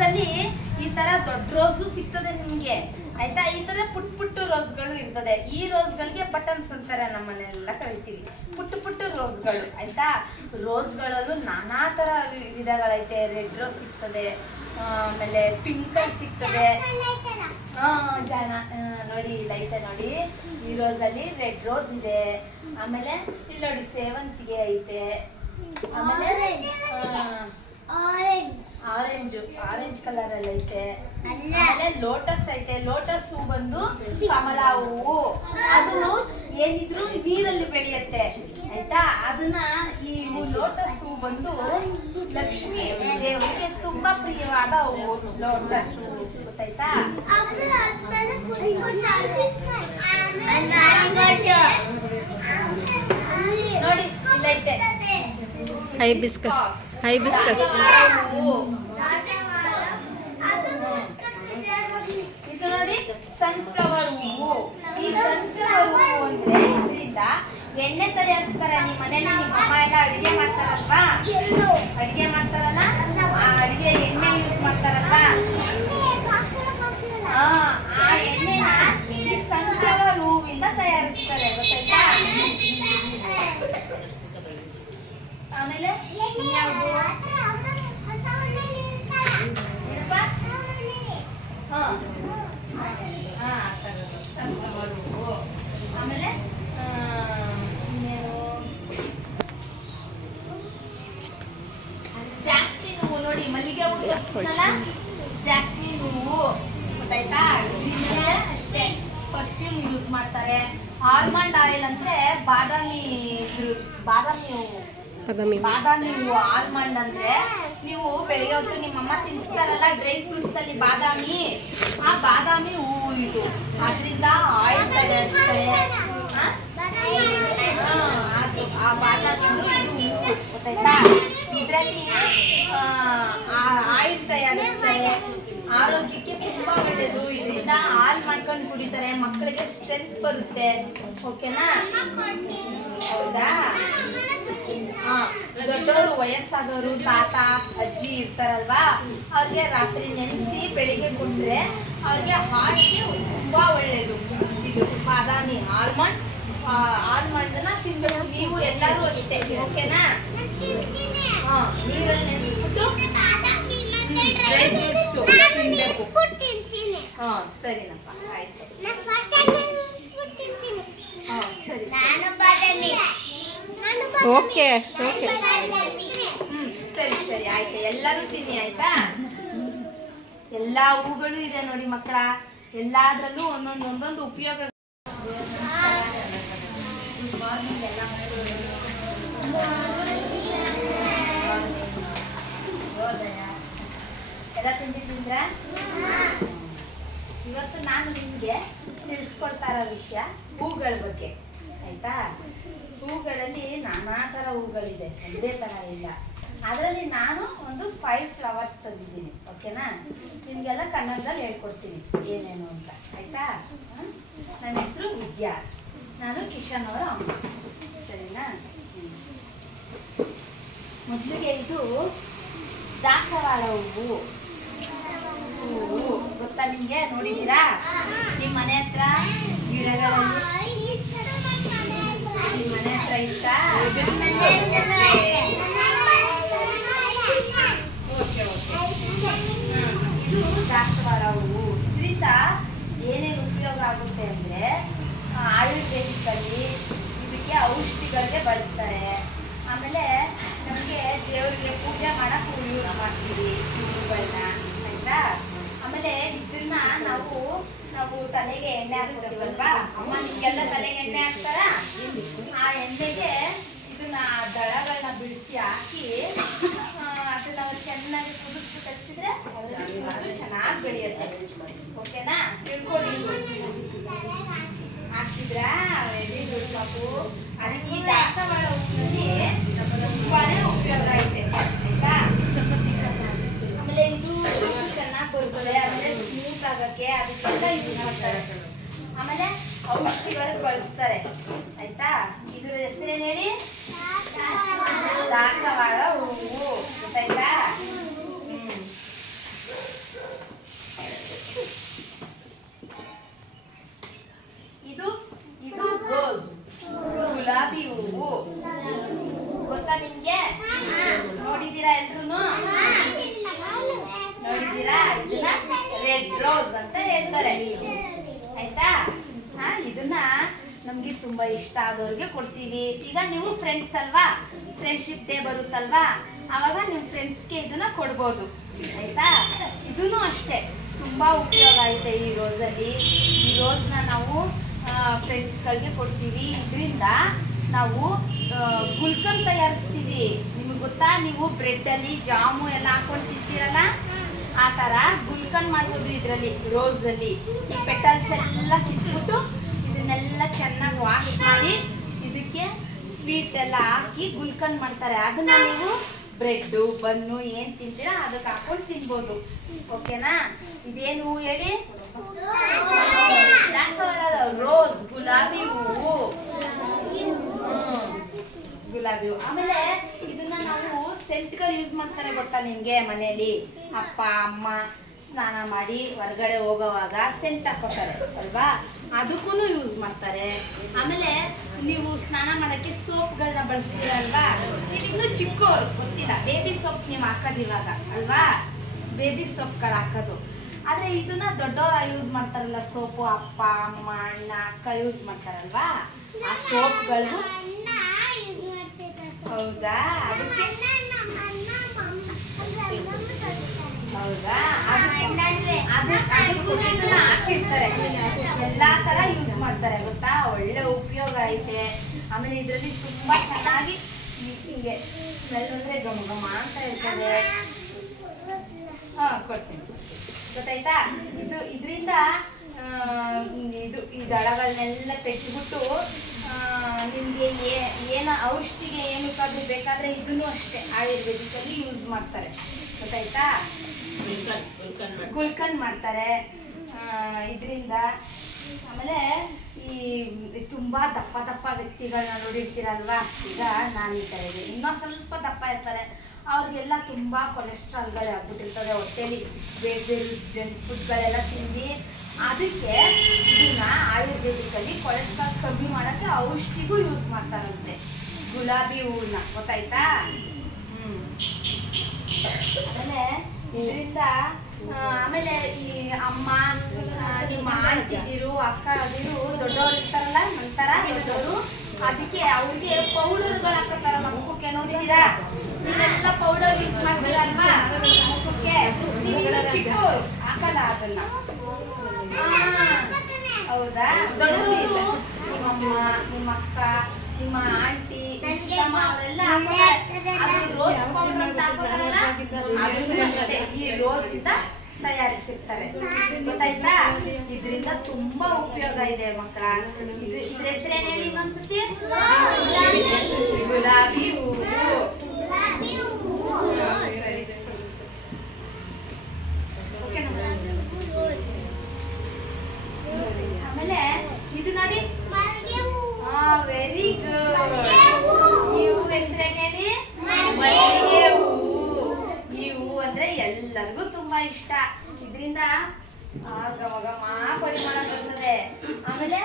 Rose ಅಲ್ಲಿ ಈ ತರ ದೊಡ್ಡ ರೋಸು ಸಿಗ್ತದೆ ನಿಮ್ಗೆ ಆಯ್ತಾ. ಈ ತರ ಪುಟ್ ಪುಟ್ಟು ರೋಸ್ಗಳು ಇರ್ತದೆ. ಈ ರೋಸ್ಗಳಿಗೆ ಬಟನ್ಸ್ ಅಂತಾರೆ, ನಮ್ಮನೆಲ್ಲ ಕರಿತೀವಿ ಪುಟ್ಟು ಪುಟ್ಟು ರೋಸ್ಗಳು ಆಯ್ತಾ. ರೋಸ್ಗಳಲ್ಲೂ ನಾನಾ ತರ ವಿಧಗಳೈತೆ. ರೆಡ್ ರೋಸ್ ಸಿಗ್ತದೆ, ಆಮೇಲೆ ಪಿಂಕ್ ಅಲ್ಲಿ ಸಿಗ್ತದೆ. ಜಾಣ ನೋಡಿ ಇಲ್ಲೈತೆ ನೋಡಿ, ಈ ರೋಸ್ ಅಲ್ಲಿ ರೆಡ್ ರೋಸ್ ಇದೆ. ಆಮೇಲೆ ಇಲ್ಲಿ ನೋಡಿ ಸೇವಂತಿಗೆ ಐತೆ. ಆಮೇಲೆ ಆರೆಂಜ್ ಕಲರ್ ಅಲ್ಲಿ ಐತೆ. ಆಮೇಲೆ ಲೋಟಸ್ ಐತೆ. ಲೋಟಸ್ ಹೂ ಬಂದು ಕಮಲ ಹೂವು, ಅದು ಏನಿದ್ರು ನೀರಲ್ಲಿ ಬೆಳೆಯುತ್ತೆ ಆಯ್ತಾ. ಅದನ್ನ ಈ ಲೋಟಸ್ ಹೂ ಬಂದು ಲಕ್ಷ್ಮಿ ದೇವರಿಗೆ ತುಂಬಾ ಪ್ರಿಯವಾದ ಹೂವು ಲೋಟಸ್ ಹೂ, ಗೊತ್ತಾಯ್ತಾ. ನೋಡಿ ಇಲ್ಲೈತೆ ಹೈಬಿಸ್ಕಸ್. ಇದು ನೋಡಿ ಸನ್ಫ್ಲವರ್ ಹೂವು. ಈ ಸನ್ಫ್ಲವರ್ ಹೂವು ಅಂದ್ರೆ ಇದರಿಂದ ಎಣ್ಣೆ ತಯಾರಿಸ್ತಾರೆ. ನಿಮ್ಮ ಮನೇಲಿ ನಿಮ್ಮ ಅಮ್ಮ ಎಲ್ಲ ಅಡಿಗೆ ಮಾಡ್ತಾರಲ್ವಾ, ಅಡಿಗೆ ಮಾಡ್ತಾರಲ್ಲ, ಆ ಅಡಿಗೆ ಎಣ್ಣೆ ಯೂಸ್ ಮಾಡ್ತಾರಲ್ವಾ, ಆ ಎಣ್ಣೆನ ಈ ಸನ್ಫ್ಲವರ್ ಹೂವಿಂದ ತಯಾರಿಸ್ತಾರೆ, ಗೊತ್ತಾಯ್ತಾ. ಆಮೇಲೆ ಆಮೇಲೆ ಜಾಸ್ಮಿನ್ ಹೂವು ನೋಡಿ, ಮಲ್ಲಿಗೆ ಹೂವು ತೋರಿಸ್ತಾರಲ್ಲ, ಜಾಸ್ಮಿನ್ ಹೂವು ಗೊತ್ತಾಯ್ತಾ. ಅಷ್ಟೇ ಪರ್ಫ್ಯೂಮ್ ಯೂಸ್ ಮಾಡ್ತಾರೆ. ಆಲ್ಮಂಡ್ ಆಯಿಲ್ ಅಂದ್ರೆ ಬಾದಾಮಿ ಹೂವು. ಆಲ್ಮಂಡ್ ಅಂದ್ರೆ ನೀವು ಬೆಳಿಗ್ಗೆ ಹೊತ್ತು ನಿಮ್ಮಮ್ಮ ತಿನ್ಸ್ತಾರಲ್ಲ ಡ್ರೈ ಫ್ರೂಟ್ಸ್ ಅಲ್ಲಿ ಬಾದಾಮಿ, ಆ ಬಾದಾಮಿ ಹೂವು ಇದು. ಅದ್ರಿಂದ ಆಯಿಲ್ ತಯಾರಿಸ್ತಾರೆ. ಆ ಬಾದಾಮಿ ಹೂವು ಗೊತ್ತಾಯ್ತಾ. ಇದ್ರಲ್ಲಿ ಆಯಿಲ್ ತಯಾರಿಸ್ತಾರೆ. ಆರೋಗ್ಯಕ್ಕೆ ತುಂಬಾ ಒಳ್ಳೇದು. ಇದರಿಂದ ಹಾಲ್ ಮಾಡ್ಕೊಂಡು ಕುಡಿತಾರೆ, ಮಕ್ಕಳಿಗೆ ಸ್ಟ್ರೆಂತ್ ಬರುತ್ತೆ. ಓಕೆನಾ, ಹೌದಾ. ದೊಡ್ಡವರು ವಯಸ್ಸಾದವರು ತಾತ ಅಜ್ಜಿ ಇರ್ತಾರಲ್ವಾ, ಅವ್ರಿಗೆ ರಾತ್ರಿ ನೆನೆಸಿ ಬೆಳಿಗ್ಗೆ ಕೊಟ್ರೆ ಅವ್ರಿಗೆ ಹಾರ್ಟ್ಗೆ ತುಂಬಾ ಒಳ್ಳೇದು. ಇದು ಬಾದಾಮಿ ಆಲ್ಮಂಡ್ ನ ತಿನ್ಬೇಕು ನೀವು ಎಲ್ಲರೂ ಅಷ್ಟೇ, ಓಕೆನಾ. ನೀರಲ್ಲಿ ನೆನೆಸ್ಬಿಟ್ಟು ಡ್ರೈ ಫ್ರೂಟ್ಸ್ ತಿನ್ಬೇಕು. ಸರಿನಪ್ಪ, ಆಯ್ತು. ಓಕೆ ಸರಿ ಆಯ್ತು, ಎಲ್ಲರೂ ತಿನ್ನಿ ಆಯ್ತಾ. ಎಲ್ಲಾ ಹೂಗಳು ಇದೆ ನೋಡಿ ಮಕ್ಕಳ, ಎಲ್ಲಾದ್ರಲ್ಲೂ ಒಂದೊಂದು ಉಪಯೋಗ. ಎಲ್ಲ ತಿಂದಿದ್ರ. ಇವತ್ತು ನಾನು ನಿಮ್ಗೆ ತಿಳಿಸ್ಕೊಡ್ತಾ ಇರೋ ವಿಷಯ ಹೂಗಳ ಬಗ್ಗೆ ಆಯ್ತಾ. ಹೂಗಳಲ್ಲಿ ನಾನಾ ತರ ಹೂಗಳಿದೆ, ಒಂದೇ ತರ ಇಲ್ಲ. ಅದರಲ್ಲಿ ನಾನು ಒಂದು 5 ಫ್ಲವರ್ಸ್ ತಂದಿದ್ದೀನಿ, ಓಕೆನಾ. ನಿಮ್ಗೆಲ್ಲ ಕನ್ನಡದಲ್ಲಿ ಹೇಳ್ಕೊಡ್ತೀನಿ ಏನೇನು ಅಂತ, ಆಯ್ತಾ. ನನ್ನ ಹೆಸರು ವಿದ್ಯಾ, ನಾನು ಕಿಶನ್ ಅವರ ಅಮ್ಮ, ಸರಿನಾ. ಮೊದಲಿಗೆ ಇದು ದಾಸವಾಳ ಹೂವು. ಗೊತ್ತಾ ನಿಮ್ಗೆ, ನೋಡಿದೀರಾ ನಿಮ್ಮ ಮನೆ ಹತ್ರ ಗಿಡಗಳಲ್ಲಿ? ನಿಮ್ಮ ಮನೆ ಹತ್ರ ಇತ್ತಾ? ಇದು ದಾಸವಾಳ ಹೂವು. ಇದರಿಂದ ಏನೇನು ಉಪಯೋಗ ಆಗುತ್ತೆ ಅಂದ್ರೆ, ಆಯುರ್ವೇದಿಕ್ ಅಲ್ಲಿ ಇದಕ್ಕೆ ಔಷಧಿಗಳಿಗೆ ಬಳಸ್ತಾರೆ. ಆಮೇಲೆ ನಮಗೆ ದೇವರಿಗೆ ಪೂಜೆ ಮಾಡಕ್ಕೆ ಯೂಸ್ ಮಾಡ್ತೀವಿ ಹೂಗಳನ್ನ, ಆಯ್ತಾ. ಆಮೇಲೆ ಇದನ್ನ ನಾವು ತಲೆಗೆ ಎಣ್ಣೆ ಹಾಕ್ತೀವಲ್ವಾ, ಅಮ್ಮ ನಿಮ್ಗೆಲ್ಲ ತಲೆಗೆ ಎಣ್ಣೆ ಹಾಕ್ತಾರ. ಆ ಎಣ್ಣೆಗೆ ಇದನ್ನ ದಳಗಳನ್ನ ಬಿಡಿಸಿ ಹಾಕಿ ಅದನ್ನ ನಾವು ಚೆನ್ನಾಗಿ ಕುದಿಸ್ಬಿಟ್ಟು ಹಚ್ಚಿದ್ರೆ ಅದು ಚೆನ್ನಾಗಿ ಬೆಳೆಯುತ್ತೆ, ಓಕೆನಾ. ತಿಳ್ಕೊಳ್ಳಿ, ಹಾಕ್ತಿದ್ರಾ? ವೆರಿ ಗುಡ್ ಪಾಪು. ಅದಕ್ಕೆ ಈ ದಾಸವಾಳ ಹೂವಿನಲ್ಲಿ ತುಂಬಾನೇ ಉಪಯೋಗ ಐತೆ, ಆಯ್ತಾ. ಆಮೇಲೆ ಇದು ಚೆನ್ನಾಗಿ ಬರ್ತದೆ. ಆಮೇಲೆ ಸ್ಮೂತ್ ಆಗಕ್ಕೆ ಅದಕ್ಕೆಲ್ಲ ಯೂಸ್ ಮಾಡ್ತಾರೆ. ಆಮೇಲೆ ಔಷಧಿಗಳಿಗೆ ಬಳಸ್ತಾರೆ, ಆಯ್ತಾ. ಇದ್ರ ಹೆಸರೇನು ಹೇಳಿ? ದಾಸವಾಳ ಹೂವು, ಗೊತ್ತಾಯ್ತಾ. ತುಂಬಾ ಇಷ್ಟ ಆದವ್ರಿಗೆ ಕೊಡ್ತೀವಿ. ಈಗ ನೀವು ಫ್ರೆಂಡ್ಸ್ ಅಲ್ವಾ, ಫ್ರೆಂಡ್ಶಿಪ್ ಡೇ ಬರುತ್ತಲ್ವಾ, ಆವಾಗ ನಿಮ್ಮ ಫ್ರೆಂಡ್ಸ್ಗೆ ಇದನ್ನ ಕೊಡ್ಬೋದು ಆಯ್ತಾ. ಇದೂ ಅಷ್ಟೇ ತುಂಬಾ ಉಪಯೋಗ ಐತೆ ಈ ರೋಸಲ್ಲಿ. ಈ ರೋಸ್ನ ನಾವು ಫ್ರೆಂಡ್ಸ್ಗಳಿಗೆ ಕೊಡ್ತೀವಿ. ಇದರಿಂದ ನಾವು ಗುಲ್ಕನ್ ತಯಾರಿಸ್ತೀವಿ. ನಿಮ್ಗೆ ಗೊತ್ತಾ, ನೀವು ಬ್ರೆಡ್ಡಲ್ಲಿ ಜಾಮು ಎಲ್ಲ ಹಾಕೊಂಡು ತಿಂತೀರಲ್ಲ, ಆ ಥರ ಗುಲ್ಕನ್ ಮಾಡ್ಬೋದು ಇದರಲ್ಲಿ. ರೋಸಲ್ಲಿ ಪೆಟಲ್ಸ್ ಎಲ್ಲ ಕಿಸ್ಬಿಟ್ಟು ಇದನ್ನೆಲ್ಲ ಚೆನ್ನಾಗಿ ವಾಶ್ ಮಾಡಿ ಇದಕ್ಕೆ ಸ್ವೀಟ್ ಎಲ್ಲ ಹಾಕಿ ಗುಲ್ಕನ್ ಮಾಡ್ತಾರೆ. ಅದನ್ನ ನೀವು ಬ್ರೆಡ್ಡು ಬನ್ನು ಏನು ತಿಂತೀರಾ ಅದಕ್ಕೆ ಹಾಕೊಂಡು ತಿನ್ಬೋದು. ಓಕೆನಾ. ಇದೇನು ಹೂ ಹೇಳಿ? ರೋಸ್, ಗುಲಾಬಿ ಹೂವು. ಗುಲಾಬಿ ಹೂವು. ಆಮೇಲೆ ಇದನ್ನ ನಾವು ಸೆಂಟ್ಗಳು ಯೂಸ್ ಮಾಡ್ತಾರೆ ಗೊತ್ತಾ ನಿಮ್ಗೆ? ಮನೆಯಲ್ಲಿ ಅಪ್ಪ ಅಮ್ಮ ಸ್ನಾನ ಮಾಡಿ ಹೊರಗಡೆ ಹೋಗೋವಾಗ ಸೆಂಟ್ ಹಾಕೋತಾರೆ ಅಲ್ವಾ, ಅದಕ್ಕೂ ಯೂಸ್ ಮಾಡ್ತಾರೆ. ಆಮೇಲೆ ನೀವು ಸ್ನಾನ ಮಾಡೋಕ್ಕೆ ಸೋಪ್ಗಳನ್ನ ಬಳಸ್ತೀರಲ್ವಾ, ನೀವಿನ್ನೂ ಚಿಕ್ಕವರು ಗೊತ್ತಿಲ್ಲ, ಬೇಬಿ ಸೋಪ್ ನೀವು ಹಾಕೋದು ಇವಾಗ ಅಲ್ವಾ, ಬೇಬಿ ಸೋಪ್ಗಳು ಹಾಕೋದು. ಆದರೆ ಇದನ್ನ ದೊಡ್ಡವರ ಯೂಸ್ ಮಾಡ್ತಾರಲ್ಲ ಸೋಪು, ಅಪ್ಪ ಅಮ್ಮ ಅಣ್ಣ ಅಕ್ಕ ಯೂಸ್ ಮಾಡ್ತಾರಲ್ವಾ, ಆ ಸೋಪ್ಗಳು. ಹೌದಾ? ಅದಕ್ಕೆ ಹೌದಾ, ಅದಕ್ಕೂ ಇದನ್ನ ಹಾಕಿರ್ತಾರೆ. ಎಲ್ಲಾ ತರ ಯೂಸ್ ಮಾಡ್ತಾರೆ ಗೊತ್ತಾ. ಒಳ್ಳೆ ಉಪಯೋಗ ಐತೆ. ಆಮೇಲೆ ಇದರಲ್ಲಿ ತುಂಬಾ ಚೆನ್ನಾಗಿ ಹಿಂಗೆ ಸ್ಮೆಲ್ ಅಂದ್ರೆ ಘಮ ಘಮ ಅಂತ ಇರ್ತದೆ. ಕೊಡ್ತೀನಿ, ಗೊತ್ತಾಯ್ತಾ. ಇದರಿಂದ ಈ ದಳಗಳನ್ನೆಲ್ಲ ತೆಗೆದ್ಬಿಟ್ಟು ನಿಮ್ಗೆ ಏನು ಔಷಧಿಗೆ ಏನಕ್ಕಾದ್ರೂ ಬೇಕಾದ್ರೆ ಇದನ್ನು ಅಷ್ಟೇ ಆಯುರ್ವೇದಿಕಲ್ಲಿ ಯೂಸ್ ಮಾಡ್ತಾರೆ ಗೊತ್ತಾಯ್ತಾ. ಗುಲ್ಕನ್ ಮಾಡ್ತಾರೆ ಇದರಿಂದ. ಆಮೇಲೆ ಈ ತುಂಬಾ ದಪ್ಪ ದಪ್ಪ ವ್ಯಕ್ತಿಗಳನ್ನ ನೋಡಿರ್ತೀರಲ್ವಾ, ಈಗ ನಾನು ಈ ಥರ ಇದೆ, ಇನ್ನೂ ಸ್ವಲ್ಪ ದಪ್ಪ ಇರ್ತಾರೆ, ಅವ್ರಿಗೆಲ್ಲ ತುಂಬಾ ಕೊಲೆಸ್ಟ್ರಾಲ್ಗಳು ಆಗ್ಬಿಟ್ಟಿರ್ತದೆ ಹೊಟ್ಟೆಲಿ, ಬೇರೆ ಬೇರೆ ಜಂಕ್ ಫುಡ್ಗಳೆಲ್ಲ ತಿಂದು. ಅದಕ್ಕೆ ಇದನ್ನ ಆಯುರ್ವೇದಿಕಲ್ಲಿ ಕೊಲೆಸ್ಟ್ರಾಲ್ ಕಮ್ಮಿ ಮಾಡೋಕ್ಕೆ ಔಷಧಿಗೂ ಯೂಸ್ ಮಾಡ್ತಾರಂತೆ ಗುಲಾಬಿ ಹೂವನ್ನ, ಗೊತ್ತಾಯ್ತಾ. ಆಮೇಲೆ ಇದರಿಂದ ಆಮೇಲೆ ಈ ಅಮ್ಮ ನಿಮ್ಮ ಆಂಟಿದಿರು ಅಕ್ಕ ಅದಿರು ದೊಡ್ಡವ್ರು ಇರ್ತಾರಲ್ಲ ನಂತರ ದೊಡ್ಡವರು, ಅದಕ್ಕೆ ಅವ್ರಿಗೆ ಪೌಡರ್ಗಳು ಹಾಕೋತಾರಲ್ಲ ಮುಖಕ್ಕೆ, ನೋಡಿದ್ದೀರಾ? ನೀವೆಲ್ಲ ಪೌಡರ್ ಯೂಸ್ ಮಾಡ್ತೀರಲ್ವಾ ಮುಖಕ್ಕೆ, ನೀವಿನ್ನೂ ಚಿಕ್ಕವರು ಹಾಕಲ್ಲ ಅದನ್ನ. ಹೌದಾ? ದೊಡ್ಡದು ಇದೆ, ನಿಮ್ಮಮ್ಮ ನಿಮ್ಮ ಅಕ್ಕ ನಿಮ್ಮ ಆಂಟಿ ಚಿಕ್ಕಮ್ಮ ಅವರೆಲ್ಲ ಅದು ರೋಸ್ ಪೌಡರ್ ಅಂತ ಹಾಕೋತಾರಲ್ಲ, ಅದನ್ನು ಅಷ್ಟೇ ಈ ರೋಸ್ ಇಂದ ತಯಾರಿಸಿರ್ತಾರೆ ಗೊತ್ತಾಯ್ತಾ. ಇದರಿಂದ ತುಂಬಾ ಉಪಯೋಗ ಇದೆ ಮಕ್ಕಳ. ಇದ್ರ ಹೆಸರೇನು ಹೇಳಿ ಇನ್ನೊಂದ್ಸತಿ? ಗುಲಾಬಿ ಹೂವು. ಆಮೇಲೆ ಇದು ನೋಡಿ, ವೆರಿ ಗುಡ್. ಈ ಹೂ ಹೆಸರೇನು ಹೇಳಿ? ಮಲ್ಲಿಗೆ ಹೂವು. ಈ ಹೂವು ಅಂದ್ರೆ ಎಲ್ಲರಿಗೂ ತುಂಬಾ ಇಷ್ಟ. ಇದರಿಂದ ಘಮ ಘಮ ಪರಿಮಳ ಬರ್ತದೆ. ಆಮೇಲೆ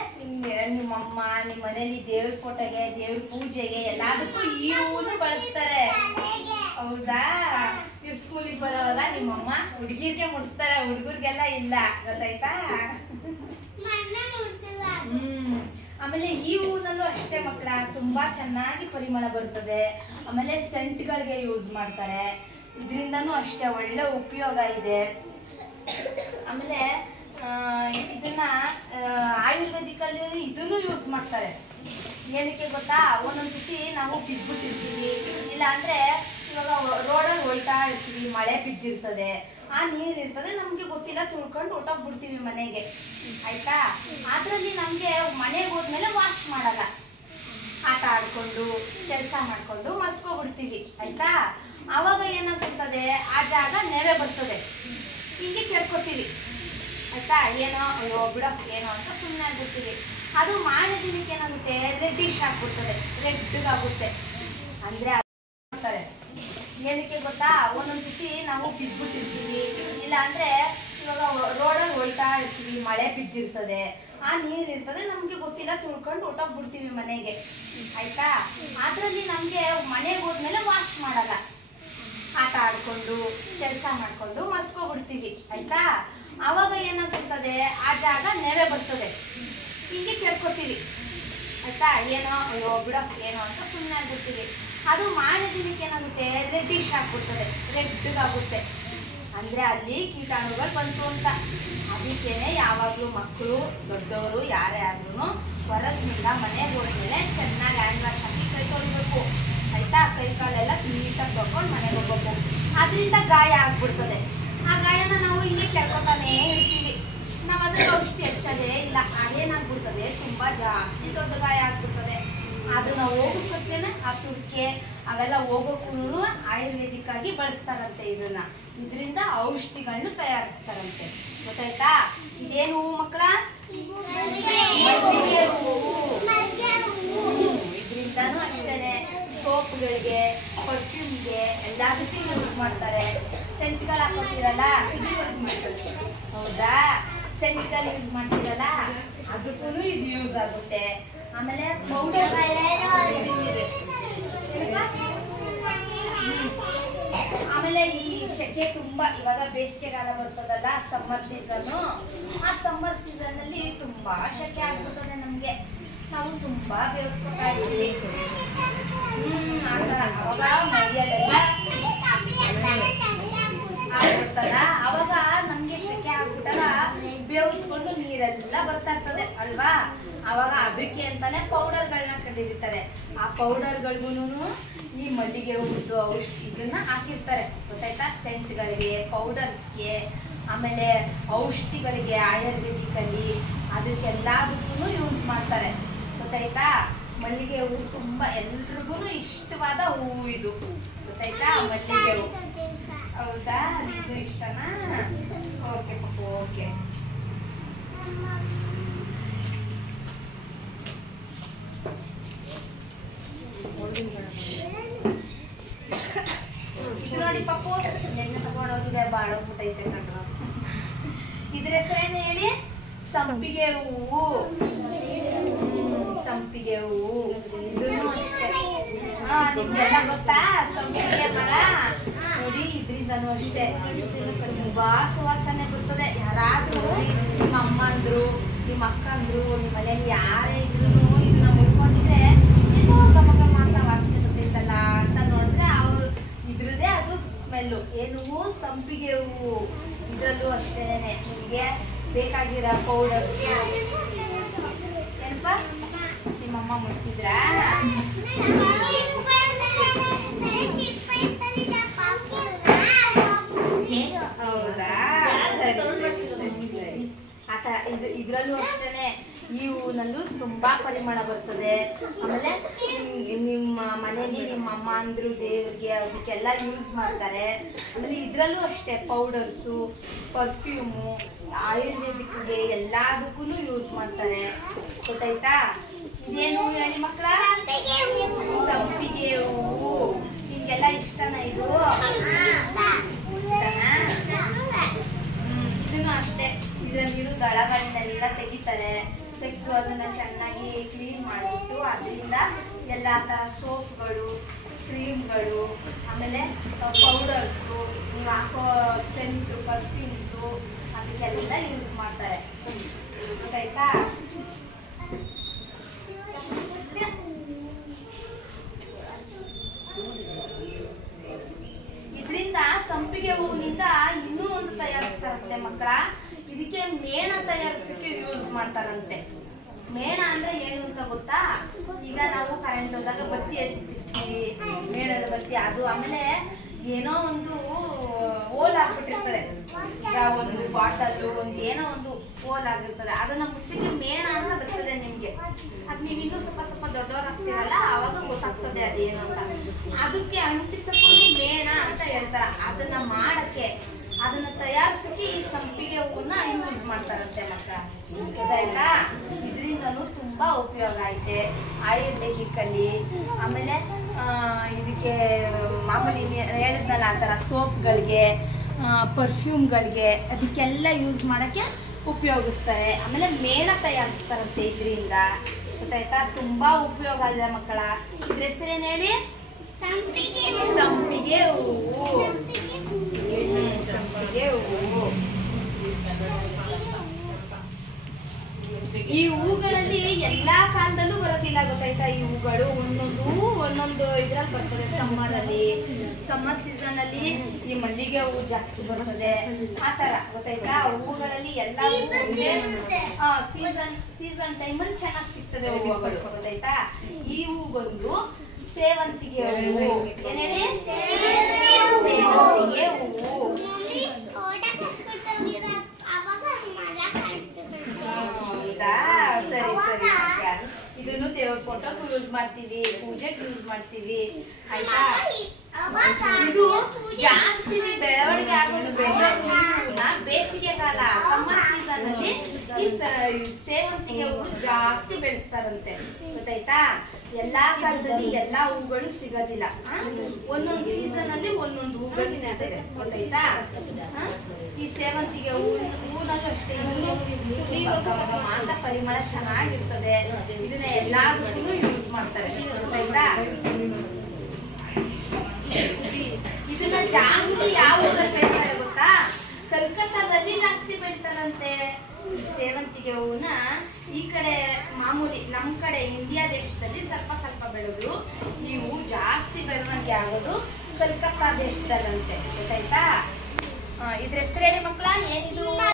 ನಿಮ್ಮಮ್ಮ ನಿಮ್ಮ ಮನೇಲಿ ದೇವ್ರ ಫೋಟೋಗೆ ದೇವ್ರ ಪೂಜೆಗೆ ಎಲ್ಲದಕ್ಕೂ ಈ ಹೂವನ್ನು ಬಳಸ್ತಾರೆ. ಹೌದಾ? ನೀವು ಸ್ಕೂಲಿಗೆ ಬರೋವಾಗ ನಿಮ್ಮಮ್ಮ ಹುಡುಗಿರ್ಗೆ ಮುಡಿಸ್ತಾರೆ, ಹುಡುಗರಿಗೆಲ್ಲ ಇಲ್ಲ, ಗೊತ್ತಾಯ್ತಾ. ಆಮೇಲೆ ಈ ಹೂವಿನಲ್ಲೂ ಅಷ್ಟೇ ಮಕ್ಕಳ ತುಂಬಾ ಚೆನ್ನಾಗಿ ಪರಿಮಳ ಬರ್ತದೆ. ಆಮೇಲೆ ಸೆಂಟ್ಗಳಿಗೆ ಯೂಸ್ ಮಾಡ್ತಾರೆ. ಇದರಿಂದನೂ ಅಷ್ಟೇ ಒಳ್ಳೆ ಉಪಯೋಗ ಇದೆ. ಆಮೇಲೆ ಇದನ್ನ ಆಯುರ್ವೇದಿಕಲ್ಲಿ ಇದನ್ನು ಯೂಸ್ ಮಾಡ್ತಾರೆ. ಏನಕ್ಕೆ ಗೊತ್ತಾ? ಒಂದೊಂದ್ಸತಿ ನಾವು ಬಿದ್ಬಿಟ್ಟಿರ್ತೀವಿ, ಇಲ್ಲ ಅಂದ್ರೆ ಇವಾಗ ರೋಡಲ್ಲಿ ಹೋಯ್ತಾ ಇರ್ತೀವಿ, ಮಳೆ ಬಿದ್ದಿರ್ತದೆ, ಆ ನೀರು ಇರ್ತದೆ, ನಮ್ಗೆ ಗೊತ್ತಿಲ್ಲ, ತುಳ್ಕೊಂಡು ಹೊಟ್ಟೋಗ್ಬಿಡ್ತೀವಿ ಮನೆಗೆ, ಆಯ್ತಾ. ಅದ್ರಲ್ಲಿ ನಮ್ಗೆ ಮನೆಗೆ ಹೋದ್ಮೇಲೆ ವಾಶ್ ಮಾಡಲ್ಲ, ಆಟ ಆಡ್ಕೊಂಡು ಕೆಲಸ ಮಾಡ್ಕೊಂಡು ಮಲ್ಕೋಬಿಡ್ತೀವಿ, ಆಯ್ತಾ. ಆವಾಗ ಏನಾಗ್ತಿರ್ತದೆ, ಆ ಜಾಗ ನೆವೆ ಬರ್ತದೆ, ಹೀಗೆ ಕೇಳ್ಕೊತೀವಿ, ಆಯ್ತಾ. ಏನೋ ಅಯ್ಯೋ ಬಿಡೋ ಏನೋ ಅಂತ ಸುಮ್ಮನೆ ಆಗ್ಬಿಡ್ತೀವಿ. ಅದು ಮಾಡೋ ದಿನಕ್ಕೆ ಏನಾಗುತ್ತೆ, ರೆಡ್ಡಿಶ್ ಆಗ್ಬಿಡ್ತದೆ, ರೆಡ್ಗಾಗುತ್ತೆ. ಅಂದ್ರೆ ಏನಕ್ಕೆ ಗೊತ್ತಾ? ಒಂದೊಂದ್ಸತಿ ನಾವು ಬಿದ್ಬಿಟ್ಟಿರ್ತೀವಿ, ಇಲ್ಲ ಅಂದ್ರೆ ಇವಾಗ ರೋಡಲ್ಲಿ ಹೋಯ್ತಾ ಇರ್ತೀವಿ, ಮಳೆ ಬಿದ್ದಿರ್ತದೆ, ಆ ನೀರು ಇರ್ತದೆ, ನಮ್ಗೆ ಗೊತ್ತಿಲ್ಲ, ತುಳ್ಕೊಂಡು ಹೊಟ್ಟೋಗ್ಬಿಡ್ತೀವಿ ಮನೆಗೆ, ಆಯ್ತಾ. ಅದ್ರಲ್ಲಿ ನಮ್ಗೆ ಮನೆಗೆ ಹೋದ್ಮೇಲೆ ವಾಶ್ ಮಾಡಲ್ಲ, ಆಟ ಆಡ್ಕೊಂಡು ಕೆಲಸ ಮಾಡ್ಕೊಂಡು ಮಲ್ಕೋಬಿಡ್ತೀವಿ, ಆಯ್ತಾ. ಆವಾಗ ಏನಾಗ್ತಿರ್ತದೆ, ಆ ಜಾಗ ನೆವೆ ಬರ್ತದೆ, ಹೀಗೆ ಕೇಳ್ಕೊತೀವಿ, ಆಯ್ತಾ. ಏನೋ ಅಯ್ಯೋ ಬಿಡೋ ಏನೋ ಅಂತ ಸುಮ್ಮನೆ ಆಗ್ಬಿಡ್ತೀವಿ. ಅದು ಮಾರನೇ ದಿನಕ್ಕೆ ಏನಾಗುತ್ತೆ, ರೆಡ್ಡಿಶ್ ಆಗ್ಬಿಡ್ತದೆ, ರೆಡ್ಗಾಗುತ್ತೆ. ಅಂದ್ರೆ ಅಲ್ಲಿ ಕೀಟಾಣುಗಳು ಬಂತು ಅಂತ. ಅದಕ್ಕೇನೆ ಯಾವಾಗಲೂ ಮಕ್ಕಳು ದೊಡ್ಡವರು ಯಾರೇ ಆದ್ರೂ ಹೊರಗಿನಿಂದ ಮನೆಗೆ ಹೋದ್ಮೇಲೆ ಚೆನ್ನಾಗಿ ಹ್ಯಾಂಡ್ ವಾಶ್ ಹಾಕಿ ಕೈ ತೊಳಿಬೇಕು ಆಯ್ತಾ. ಕೈ ಕಾಲೆಲ್ಲ ನೀಟಾಗಿ ತೊಳ್ಕೊಂಡು ಮನೆಗೆ ಹೋಗ್ಬೇಕು. ಅದರಿಂದ ಗಾಯ ಆಗ್ಬಿಡ್ತದೆ. ಆ ಗಾಯನ ನಾವು ಹಿಂಗೆ ಕೆರ್ಕೊತಾನೇ ಇರ್ತೀವಿ. ನಾವು ಅದ್ರ ಔಷಧಿ ಹಚ್ಚೋದೇ ಇಲ್ಲ. ಅದೇನಾಗ್ಬಿಡ್ತದೆ, ತುಂಬಾ ಜಾಸ್ತಿ ದೊಡ್ಡ ಗಾಯ ಆಗ್ಬಿಡ್ತದೆ. ಅದನ್ನ ಹೋಗಿಸೋಕ್ಕೇನೆ ಆ ತುರ್ಕೆ ಅವೆಲ್ಲ ಹೋಗೋಕ್ಕೂ ಆಯುರ್ವೇದಿಕ್ ಆಗಿ ಬಳಸ್ತಾರಂತೆ. ಇದರಿಂದ ಔಷಧಿಗಳನ್ನು ತಯಾರಿಸ್ತಾರಂತೆ. ಗೊತ್ತಾಯ್ತಾ. ಇದೇನು ಮಕ್ಕಳ, ಮಲ್ಲಿಗೆ ಹೂವು. ಇದರಿಂದನೂ ಅಷ್ಟೇನೆ ಸೋಪ್ಗಳಿಗೆ, ಪರ್ಫ್ಯೂಮ್ಗೆ ಎಲ್ಲದಕ್ಕೂ ಯೂಸ್ ಮಾಡ್ತಾರೆ. ಸೆಂಟ್ಗಳು ಹಾಕೋತಿರಲ್ಲ, ಹೌದಾ, ಸೆಂಟ್ಗಳು ಯೂಸ್ ಮಾಡ್ತಿರಲ್ಲ ಅದಕ್ಕೂ ಇದು ಯೂಸ್ ಆಗುತ್ತೆ. ಆಮೇಲೆ ಪೌಡರ್, ಆಮೇಲೆ ಈ ಸೆಕೆ ತುಂಬಾ ಇವಾಗ ಬೇಸಿಗೆಗಾಲ ಬರ್ತದಲ್ಲ, ಸಮ್ಮರ್ ಸೀಸನ್. ಆ ಸಮ್ಮರ್ ಸೀಸನ್ ಅಲ್ಲಿ ತುಂಬಾ ಸೆಕೆ ಆಗ್ಬಿಡ್ತದೆ ನಮ್ಗೆ. ನಾವು ತುಂಬಾ ಬೇರ್ಕೊತಾ ಇರ್ತೀವಿ. ಅವಾಗ ಮೈಯಲ್ಲೆಲ್ಲ ಆಗ್ಬಿಡ್ತದ. ಅವಾಗ ನಮ್ಗೆ ಸೆಕೆ ಆಗ್ಬಿಟ್ಟಾಗ ಬೇವ್ಸ್ಕೊಂಡು ನೀರೆಲ್ಲ ಬರ್ತಾ ಇರ್ತದೆ ಅಲ್ವಾ. ಅವಾಗ ಅದಕ್ಕೆ ಅಂತಾನೆ ಪೌಡರ್ಗಳನ್ನ ಕಂಡಿರ್ತಾರೆ. ಆ ಪೌಡರ್ಗಳಿಗೂ ಈ ಮಲ್ಲಿಗೆ ಹೂದ್ದು ಔಷಧಿ ಇದನ್ನ ಹಾಕಿರ್ತಾರೆ. ಗೊತ್ತಾಯ್ತಾ. ಸೆಂಟ್ಗಳಿಗೆ, ಪೌಡರ್ಸ್ಗೆ, ಆಮೇಲೆ ಔಷಧಿಗಳಿಗೆ ಆಯುರ್ವೇದಿಕ್ ಅಲ್ಲಿ ಅದಕ್ಕೆಲ್ಲದಕ್ಕೂ ಯೂಸ್ ಮಾಡ್ತಾರೆ. ಗೊತ್ತಾಯ್ತಾ. ಮಲ್ಲಿಗೆ ಹೂವು ತುಂಬಾ ಎಲ್ರಿಗೂ ಇಷ್ಟವಾದ ಹೂವು ಇದು. ಗೊತ್ತಾಯ್ತಾ. ಮಲ್ಲಿಗೆ ಹೂವು, ಹೌದಾ, ನಿಮಗೂ ಇಷ್ಟನಾ? ಓಕೆ ಪಾಪ, ಓಕೆ. ಇದು ನೋಡಿ ಪಪ್ಪು, ಎಣ್ಣೆ ತಗೊಂಡೋಗಿದೆ, ಬಾಳೋಗ್ಬಿಟ್ಟೈತೆ ಕಣ್ಣ. ಇದ್ರ ಹೆಸರೇನು ಹೇಳಿ? ಸಂಪಿಗೆ ಹೂವು. ಸಂಪಿಗೆ ಹೂವು ಇದನ್ನು ಅಷ್ಟೇ. ನಿಮ್ಗೆಲ್ಲ ಗೊತ್ತಾ ಸಂಪಿಗೆ ಮರ? ನೋಡಿ, ಇದ್ರಿಂದನೂ ಅಷ್ಟೇ ತುಂಬಾ ಸುವಾಸನೆ ಬರ್ತದೆ. ಯಾರಾದ್ರೂ ನಿಮ್ಮ ಅಮ್ಮಂದ್ರು, ನಿಮ್ಮ ಅಕ್ಕಂದ್ರು, ನಿಮ್ಮ ಮನೇಲಿ ಯಾರೇ ಇದ್ರು ಇದನ್ನ ಮುಟ್ಕೊಂಡಿದ್ರೆ ಏನೋ ಗಮಕ ಮಾತ್ರ ವಾಸನೆ ಬರ್ತೈತಲ್ಲ ಅಂತ ನೋಡಿದ್ರೆ ಅವ್ರು ಇದ್ರದೇ ಅದು ಸ್ಮೆಲ್ಲು. ಏನು? ಸಂಪಿಗೆ ಹೂವು. ಇದ್ರಲ್ಲೂ ಅಷ್ಟೇನೆ ನಿಮಗೆ ಬೇಕಾಗಿರೋ ಪೌಡರ್ಸ್. ಏನಪ್ಪ ನಿಮ್ಮಮ್ಮ ಮುಗಿಸಿದ್ರಾ? ಹೌದಾ, ಸರಿ. ಆತ ಇದ್ರಲ್ಲೂ ಅಷ್ಟೇನೆ ಈ ಹೂವಿನಲ್ಲೂ ತುಂಬಾ ಪರಿಮಳ ಬರ್ತದೆ. ಆಮೇಲೆ ನಿಮ್ಮ ಮನೇಲಿ ನಿಮ್ಮ ಅಮ್ಮ ಅಂದ್ರು ದೇವ್ರಿಗೆ ಅದಕ್ಕೆಲ್ಲ ಯೂಸ್ ಮಾಡ್ತಾರೆ. ಆಮೇಲೆ ಇದ್ರಲ್ಲೂ ಅಷ್ಟೇ ಪೌಡರ್ಸು, ಪರ್ಫ್ಯೂಮು, ಆಯುರ್ವೇದಿಕ್ಗೆ ಎಲ್ಲದಕ್ಕೂ ಯೂಸ್ ಮಾಡ್ತಾರೆ. ಗೊತ್ತಾಯ್ತಾ. ಇದೇನು ಹೇಳಿ ಮಕ್ಕಳ? ಸಂಪಿಗೆ ಹೂವು. ನಿಮ್ಗೆಲ್ಲ ಇಷ್ಟನಾ ಇದು? ಇಷ್ಟನಾ? ಇದನ್ನು ಅಷ್ಟೇ. ಇದರಲ್ಲಿರೋ ದಳಗಳನ್ನೆಲ್ಲ ತೆಗಿತಾರೆ. ತೆಗೆದು ಅದನ್ನ ಚೆನ್ನಾಗಿ ಕ್ಲೀನ್ ಮಾಡಿಬಿಟ್ಟು ಅದರಿಂದ ಎಲ್ಲ ತರ ಸೋಪ್ಗಳು, ಕ್ರೀಮ್ಗಳು, ಆಮೇಲೆ ಪೌಡರ್ಸು, ನೀವು ಹಾಕೋ ಸೆಂಟು, ಪರ್ಫ್ಯೂಮ್ಸು ಅದಕ್ಕೆಲ್ಲ ಯೂಸ್ ಮಾಡ್ತಾರೆ. ಗೊತ್ತಾಯ್ತಾ. ಇದರಿಂದ ಸಂಪಿಗೆ ಹೂವಿನಿಂದ ಇನ್ನೂ ಒಂದು ತಯಾರಿಸ್ತಾರಂತೆ ಮಕ್ಕಳ. ಇದಕ್ಕೆ ಮೇಣ ತಯಾರಿಸಕ್ಕೆ ಯೂಸ್ ಮಾಡ್ತಾರಂತೆ. ಮೇಣ ಅಂದ್ರೆ ಏನು ಅಂತ ಗೊತ್ತಾ? ಈಗ ನಾವು ಕರೆಂಟ್ ಹೋದಾಗ ಬತ್ತಿ ಹಚ್ಚಿಸ್ತೀವಿ, ಮೇಣದ ಬತ್ತಿ. ಅದು ಆಮೇಲೆ ಏನೋ ಒಂದು ಹೋಲ್ ಆಗ್ಬಿಟ್ಟಿರ್ತಾರೆ. ಈಗ ಒಂದು ಬಾಟಲ್, ಒಂದು ಏನೋ ಒಂದು ಹೋಲ್ ಆಗಿರ್ತದೆ. ಅದನ್ನ ಮುಚ್ಚಕ್ಕೆ ಮೇಣ ಅಂತ ಬರ್ತದೆ ನಿಮ್ಗೆ. ಅದ್ ನೀವು ಇನ್ನೂ ಸ್ವಲ್ಪ ದೊಡ್ಡವರಾಗ್ತೀರಲ್ಲ ಅವಾಗ ಗೊತ್ತಾಗ್ತದೆ ಅದೇನು ಅಂತ. ಅದಕ್ಕೆ ಅಂಟಿಸಕ್ಕೂ ಮೇಣ ಅಂತ ಹೇಳ್ತಾರ. ಅದನ್ನ ಮಾಡಕ್ಕೆ, ಅದನ್ನ ತಯಾರಿಸಕ್ಕೆ ಈ ಸಂಪಿಗೆ ಹೂವನ್ನ ಯೂಸ್ ಮಾಡ್ತಾರಂತೆ ಮಕ್ಕಳ. ಗೊತ್ತಾಯ್ತಾ. ಇದರಿಂದನೂ ತುಂಬಾ ಉಪಯೋಗ ಐತೆ ಆಯುರ್ವೇದಿಕ್ ಅಲ್ಲಿ. ಆಮೇಲೆ ಇದಕ್ಕೆ ಮಾಮೂಲಿ ಹೇಳಿದ್ನಲ್ಲ ಆ ಥರ ಸೋಪ್ಗಳಿಗೆ, ಪರ್ಫ್ಯೂಮ್ಗಳಿಗೆ ಅದಕ್ಕೆಲ್ಲ ಯೂಸ್ ಮಾಡಕ್ಕೆ ಉಪಯೋಗಿಸ್ತಾರೆ. ಆಮೇಲೆ ಮೇಣ ತಯಾರಿಸ್ತಾರಂತೆ ಇದರಿಂದ. ಗೊತ್ತಾಯ್ತಾ. ತುಂಬಾ ಉಪಯೋಗ ಇದೆ ಮಕ್ಕಳ. ಇದ್ರ ಹೆಸರೇನು ಹೇಳಿ? ಸಂಪಿಗೆ ಹೂವು. ಸಂಪಿಗೆ ಹೂವು. ಈ ಹೂಗಳಲ್ಲಿ ಎಲ್ಲಾ ಕಾಲದಲ್ಲೂ ಬರೋದಿಲ್ಲ ಅಲ್ಲಿ ಬರ್ತದೆ. ಸಮ್ಮರ್ ಸೀಸನ್ ಅಲ್ಲಿ ಈ ಮಲ್ಲಿಗೆ ಹೂವು ಜಾಸ್ತಿ ಬರ್ತದೆ. ಆ ತರ ಗೊತ್ತಾಯ್ತಾ? ಹೂವುಗಳಲ್ಲಿ ಎಲ್ಲ ಸೀಸನ್ ಟೈಮಲ್ಲಿ ಚೆನ್ನಾಗಿ ಸಿಗ್ತದೆ ಹೂವುಗಳು. ಗೊತ್ತಾಯ್ತಾ? ಈ ಹೂವು ಬಂದು ಸೇವಂತಿಗೆ ಹೂವು. ಏನೇಳಿ? ಸೇವಂತಿಗೆ ಹೂವು. ಹೌದಾ? ಸರಿ ಸರಿ. ಇದನ್ನು ದೇವ್ರ ಫೋಟೋಗೆ ಯೂಸ್ ಮಾಡ್ತೀವಿ, ಪೂಜೆಗೆ ಯೂಸ್ ಮಾಡ್ತೀವಿ. ಆಯ್ತಾ? ಇದು ಜಾಸ್ತಿ ಬೆಳವಣಿಗೆ ಆಗೋದು ಬೇಸಿಗೆ ಕಾಲ, ಸಮ್ಮರ್ ಸೀಸನ್ ಅಲ್ಲಿ ಈ ಸೇವಂತಿಗೆ ಹೂವು ಜಾಸ್ತಿ ಬೆಳೆಸ್ತಾರಂತೆ. ಗೊತ್ತಾಯ್ತಾ? ಎಲ್ಲಾ ಕಾಲದಲ್ಲಿ ಎಲ್ಲಾ ಹೂಗಳು ಸಿಗೋದಿಲ್ಲ. ಒಂದೊಂದು ಸೀಸನ್ ಅಲ್ಲಿ ಒಂದೊಂದು ಹೂಗಳು ಸಿಗ್ತದೆ. ಗೊತ್ತಾಯ್ತಾ? ಈ ಸೇವಂತಿಗೆ ಹೂನಲ್ಲೂ ಅಷ್ಟೇ ಮಾತ್ರ ಪರಿಮಳ ಚೆನ್ನಾಗಿರ್ತದೆ. ಇದನ್ನ ಎಲ್ಲದಕ್ಕೂ ಯೂಸ್ ಮಾಡ್ತಾರೆ. ಗೊತ್ತಾಯ್ತಾ? ಇದನ್ನ ಜಾಸ್ತಿ ಯಾವ ಊರಲ್ಲಿ ಬೆಳಿತಾರೆ ಗೊತ್ತಾ? ಕಲ್ಕತ್ತಾದಲ್ಲಿ ಜಾಸ್ತಿ ಬೆಳಿತಾರಂತೆ. ಸೇವಂತಿಗೆ ಹೂವನ್ನ ಈ ಕಡೆ ಮಾಮೂಲಿ ನಮ್ ಕಡೆ ಇಂಡಿಯಾ ದೇಶದಲ್ಲಿ ಸ್ವಲ್ಪ ಸ್ವಲ್ಪ ಬೆಳೆದ್ರು. ಈ ಹೂ ಜಾಸ್ತಿ ಬೆಳವಣಿಗೆ ಆಗೋದು ಕಲ್ಕತ್ತಾ ದೇಶದಲ್ಲಂತೆ. ಗೊತ್ತಾಯ್ತಾ? ಇದ್ರ ಹೆಸರೇನು ಮಕ್ಕಳ? ಏನಿದು?